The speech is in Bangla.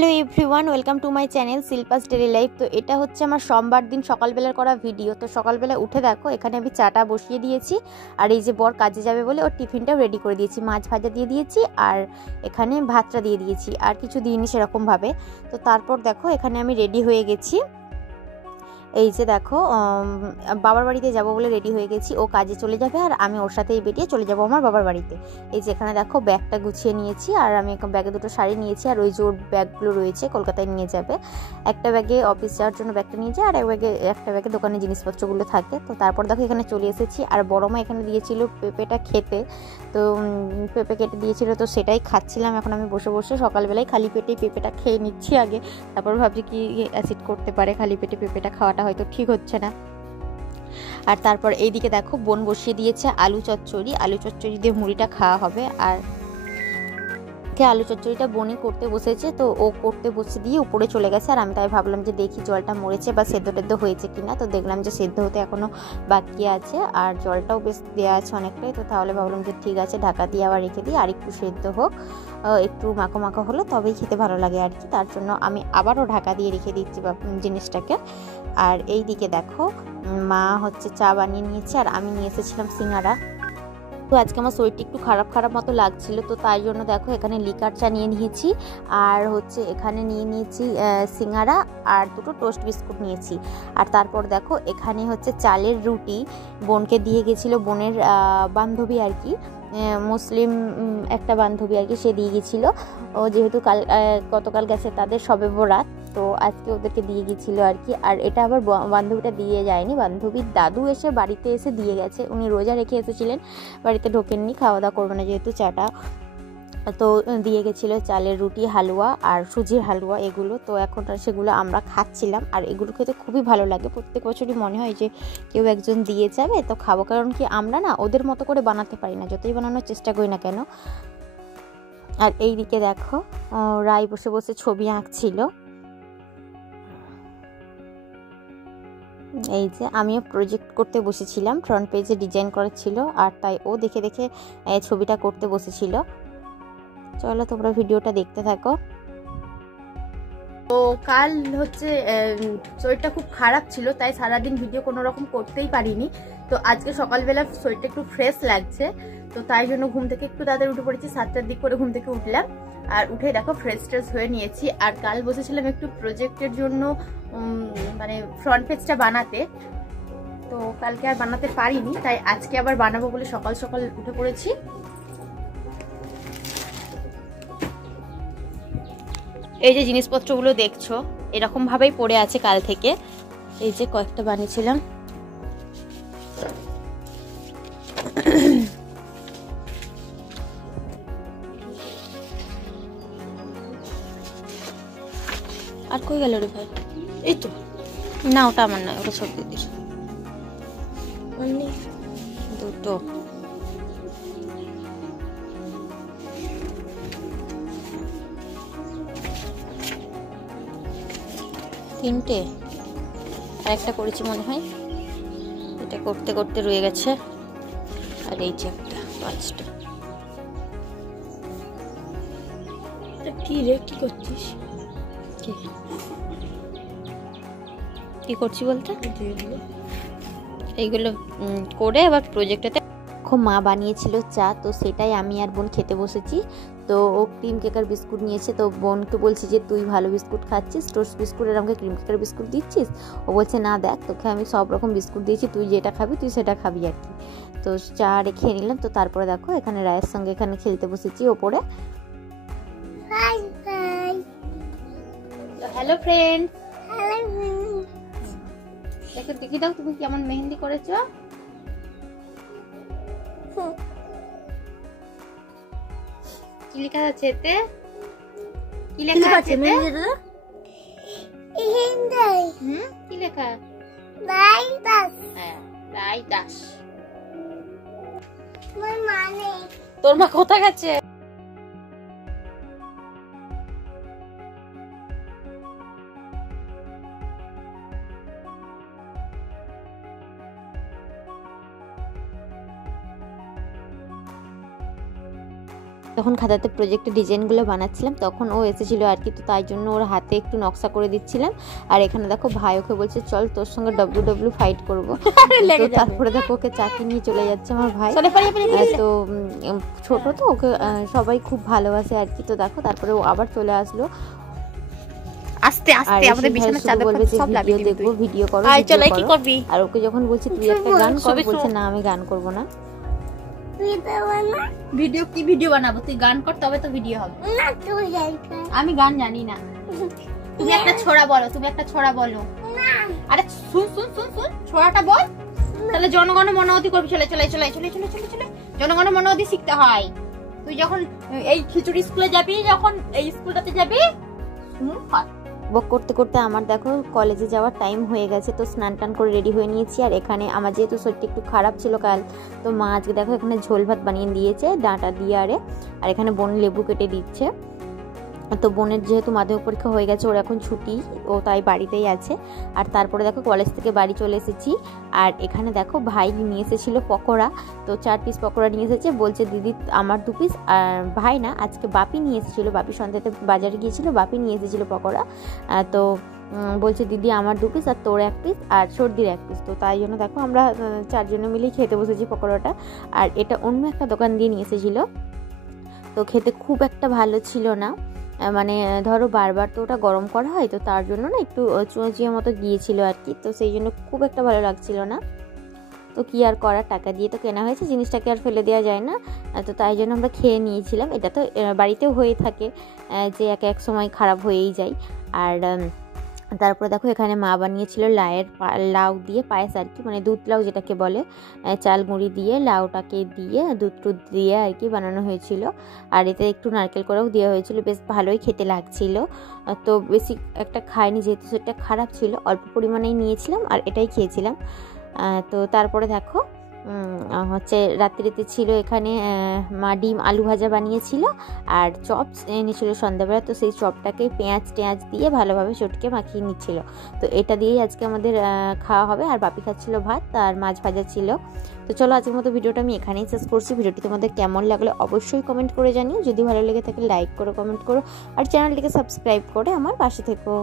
Hello everyone, welcome to my channel Shilpa's daily life. তো এটা হচ্ছে আমার সোমবার দিন সকালবেলার করা ভিডিও। তো সকালবেলা উঠে দেখো এখানে আমি চাটা বসিয়ে দিয়েছি, আর এই যে বর কাজে যাবে বলে ওর টিফিনটাও রেডি করে দিয়েছি। মাছ ভাজা দিয়ে দিয়েছি, আর এখানে ভাতটা দিয়ে দিয়েছি, আর কিছু দিইনি সেরকমভাবে। তো তারপর দেখো এখানে আমি রেডি হয়ে গেছি। এই যে দেখো বাবার বাড়িতে যাব বলে রেডি হয়ে গেছি। ও কাজে চলে যাবে আর আমি ওর সাথেই বেরিয়ে চলে যাব আমার বাবার বাড়িতে। এই যে এখানে দেখো ব্যাগটা গুছিয়ে নিয়েছি, আর আমি ব্যাগে দুটো শাড়ি নিয়েছি, আর ওই যে ওর ব্যাগগুলো রয়েছে কলকাতায় নিয়ে যাবে। একটা ব্যাগে অফিস যাওয়ার জন্য ব্যাগটা নিয়ে যায়, আর একটা ব্যাগে দোকানে জিনিসপত্রগুলো থাকে। তো তারপর দেখো এখানে চলে এসেছি, আর বড় মা এখানে দিয়েছিল পেঁপেটা খেতে। তো পেঁপে কেটে দিয়েছিল, তো সেটাই খাচ্ছিলাম এখন আমি বসে বসে। সকালবেলায় খালি পেটেই পেঁপেটা খেয়ে নিচ্ছি আগে, তারপর ভাবছি কি অ্যাসিড করতে পারে খালি পেটে পেঁপেটা খাওয়াটা, হয়তো ঠিক হচ্ছে না। আর তারপর এইদিকে দেখো বোন বসিয়ে দিয়েছে আলু চচ্চড়ি দিয়ে মুড়িটা খাওয়া হবে। আর আলু চচ্চড়িটা বোনই করতে বসেছে, তো ও করতে বসে দিয়ে উপরে চলে গেছে। আর আমি তাই ভাবলাম যে দেখি জলটা মরেছে বা সেদ্ধ টেদ্ধ হয়েছে কিনা। তো দেখলাম যে সেদ্ধ হতে এখনো বাকি আছে, আর জলটাও বেশ দেওয়া আছে অনেকটাই। তো তাহলে ভাবলাম যে ঠিক আছে, ঢাকা দিয়ে আবার রেখে দিই, আর একটু সেদ্ধ হোক, একটু মাখো মাখো হলো তবেই খেতে ভালো লাগে আর কি। তার জন্য আমি আবারও ঢাকা দিয়ে রেখে দিচ্ছি জিনিসটাকে। আর এই দিকে দেখো মা হচ্ছে চা বানিয়ে নিয়েছে, আর আমি নিয়ে এসেছিলাম সিঙ্গারা। তো আজকে আমার শরীরটা একটু খারাপ মতো লাগছিল, তো তাই জন্য দেখো এখানে লিকার চা নিয়ে নিয়েছি, আর হচ্ছে এখানে নিয়ে নিয়েছি সিঙ্গারা, আর দুটো টোস্ট বিস্কুট নিয়েছি। আর তারপর দেখো এখানে হচ্ছে চালের রুটি বোনকে দিয়ে গেছিলো, বোনের বান্ধবী আর কি, মুসলিম একটা বান্ধবী আর কি, সে দিয়ে গেছিলো। ও যেহেতু গতকাল গেছে তাদের শবে বরাত, তো আজকে ওদেরকে দিয়ে গেছিলো আর কি। আর এটা আবার বান্ধবীটা দিয়ে যায়নি, বান্ধবীর দাদু এসে বাড়িতে এসে দিয়ে গেছে। উনি রোজা রেখে এসেছিলেন, বাড়িতে ঢোকেননি, খাওয়া দাওয়া করবে না যেহেতু চাটা, তো দিয়ে গেছিলো চালের রুটি, হালুয়া আর সুজির হালুয়া এগুলো। তো এখন সেগুলো আমরা খাচ্ছিলাম, আর এগুলো খেতে খুবই ভালো লাগে। প্রত্যেক বছরই মনে হয় যে কেউ একজন দিয়ে যাবে তো খাবো, কারণ কি আমরা না ওদের মতো করে বানাতে পারি না, যতই বানানোর চেষ্টা করি না কেন। আর এই দিকে দেখো রাই বসে বসে ছবি আঁকছিল। এই যে আমিও প্রজেক্ট করতে বসেছিলাম, ফ্রন্ট পেজে ডিজাইন করা ছিল, আর তাই ও দেখে দেখে ছবিটা করতে বসেছিল। চলো তোমরা ভিডিওটা দেখতে থাকো। তো কাল হচ্ছে শরীরটা খুব খারাপ ছিল, তাই সারাদিন ভিডিও কোনো রকম করতেই পারিনি। তো আজকে সকালবেলা শরীরটা একটু ফ্রেশ লাগছে, তো তাই জন্য ঘুম থেকে একটু তাড়াতাড়ি উঠে পড়েছি, 7টার দিক করে ঘুম থেকে উঠলাম। আর উঠে দেখো ফ্রেশ ট্রেশ হয়ে নিয়েছি। আর কাল বসেছিলাম একটু প্রজেক্টের জন্য মানে ফ্রন্ট পেজটা বানাতে, তো কালকে আর বানাতে পারিনি, তাই আজকে আবার বানাবো বলে সকাল সকাল উঠে পড়েছি। এই যে জিনিসপত্রগুলো দেখছো এরকম ভাবেই পড়ে আছে কাল থেকে। এই যে কয়েকটা বানিয়েছিলাম, আর কই গেল রে ভাই? এই তো না, ওটা আমার না, ওটা সব দিদির। দুটো তিনটে আর একটা করেছি মনে হয়, এটা করতে করতে রয়ে গেছে। আর এই যে একটা 5টা। কি রে, কি করছিস? কি করছি বলতে এইগুলো করে আবার প্রজেক্টটাতে মা বানিয়েছিল চা, তো সেটাই আমি আর বোন খেতে বসেছি। তো ও ক্রিম কেকার বিস্কুট নিয়েছে, তো বোনকে বলছি যে তুই ভালো বিস্কুট খাচ্ছিস, টোস্ট বিস্কুটের আমাকে ক্রিম কেকার বিস্কুট দিচ্ছিস। ও বলছে না দেখ তোকে আমি সব রকম বিস্কুট দিয়েছি, তুই যেটা খাবি তুই সেটা খাবি আর কি। তো চা রেখে নিলাম। তো তারপরে দেখো এখানে রায়ের সঙ্গে এখানে খেলতে বসেছি ওপরে। হ্যালো ফ্রেন্ড, দেখো দেখি দাও তুমি কেমন মেহেন্দি করেছো। কি লেখা আছে এতে? কি লেখা আছে এতে? কি লেখা? রাই দাস। হ্যাঁ, রাই দাস। তোর মা কোথায় গেছে? তখন খাতাতে প্রজেক্টের ডিজাইনগুলো বানাচ্ছিলাম, তখন ও এসেছিলো আর কি। তো তাই জন্য ওর হাতে একটু নকশা করে দিচ্ছিলাম। আর এখানে দেখো ভাই ওকে বলছে চল তোর সঙ্গে WWE ফাইট করবো। তো তারপরে দেখো ওকে চাকরি নিয়ে চলে যাচ্ছে আমার ভাই। তো ছোট তো ওকে সবাই খুব ভালোবাসে আর কি। তো দেখো তারপরে ও আবার চলে আসলো। আস্তে আস্তে আমাদের বিছানার চাদর বলবে যে ভিডিও দেখবো, ভিডিও করো। আর ওকে যখন বলছি তুই একটা গান কর, বলছে না আমি গান করব না। ভিডিও কি ভিডিও বানাবো? তুই গান কর তবে তো ভিডিও হবে। আমি গান জানি না। তুমি একটা ছড়া বলো, তুমি একটা ছড়া বলো। আরে শুন শুন শুন শুন ছড়াটা বল। তাহলে জনগণ মন অধি করবি। চলে চলে চলে চলে চলে চলে চলে জনগণ মন অধি শিখতে হয়। তুই যখন এই খিচুড়ি স্কুলে যাবি, যখন এই স্কুলটাতে যাবি, বক করতে করতে আমার দেখো কলেজে যাওয়ার টাইম হয়ে গেছে। তো স্নান টান করে রেডি হয়ে নিয়েছি। আর এখানে আমার যেহেতু শরীরটা একটু খারাপ ছিল কাল, তো মা আজকে দেখো এখানে ঝোল ভাত বানিয়ে দিয়েছে ডাঁটা দিয়ে। আর এখানে বোন লেবু কেটে দিচ্ছে। তো বোনের যেহেতু মাধ্যমিক পরীক্ষা হয়ে গেছে, ওর এখন ছুটি, ও তাই বাড়িতেই আছে। আর তারপরে দেখো কলেজ থেকে বাড়ি চলে এসেছি। আর এখানে দেখো ভাই নিয়ে এসেছিল পকোড়া। তো 4 পিস পকোড়া নিয়ে এসেছে, বলছে দিদি আমার 2 পিস। আর ভাই না, আজকে বাপি নিয়ে এসেছিলো, বাপি সন্ধ্যাতে বাজারে গিয়েছিল, বাপি নিয়ে এসেছিলো পকোড়া। তো বলছে দিদি আমার 2 পিস আর তোর 1 পিস আর সর্দির 1 পিস। তো তাই জন্য দেখো আমরা 4 জনে মিলেই খেতে বসেছি পকোড়াটা। আর এটা অন্য একটা দোকান দিয়ে নিয়ে এসেছিলো। তো খেতে খুব একটা ভালো ছিল না, মানে ধরো বারবার তো ওটা গরম করা হয়, তো তার জন্য না একটু চুঁচিয়ে মতো গিয়েছিল আর কি। তো সেই জন্য খুব একটা ভালো লাগছিল না। তো কি আর করার, টাকা দিয়ে তো কেনা হয়েছে, জিনিসটাকে আর ফেলে দেওয়া যায় না। তো তাই জন্য আমরা খেয়ে নিয়েছিলাম। এটা তো বাড়িতেও হয়ে থাকে যে এক সময় খারাপ হয়েই যায়। আর তারপরে দেখো এখানে মা বানিয়েছিল লাউ দিয়ে পায়েস আর কি, মানে দুধ লাউ যেটাকে বলে, চাল গুঁড়ি দিয়ে লাউটাকে দিয়ে দুধ টুধ দিয়ে আর কি বানানো হয়েছিল। আর এতে একটু নারকেল করেও দেওয়া হয়েছিল, বেশ ভালোই খেতে লাগছিল। তো বেশি একটা খাইনি, যেহেতু সেটা খারাপ ছিল, অল্প পরিমাণেই নিয়েছিলাম আর এটাই খেয়েছিলাম। তো তারপরে দেখো হচ্ছে রাত্রিতে ছিল এখানে মা ডিম আলু ভাজা বানিয়েছিল আর চপ এনেছিল সন্ধ্যাবেলা। তো সেই চপটাকে পেঁয়াজ দিয়ে ভালোভাবে চটকে মাখিয়ে নিচ্ছিল। তো এটা দিয়েই আজকে আমাদের খাওয়া হবে। আর বাপি খাচ্ছিল ভাত আর মাছ ভাজা ছিল। তো চলো আজকের মতো ভিডিওটা আমি এখানেই শেষ করছি। ভিডিওটি তোমাদের কেমন লাগলো অবশ্যই কমেন্ট করে জানিও। যদি ভালো লেগে থাকে লাইক করো, কমেন্ট করো আর চ্যানেলটিকে সাবস্ক্রাইব করে আমার পাশে থেকো।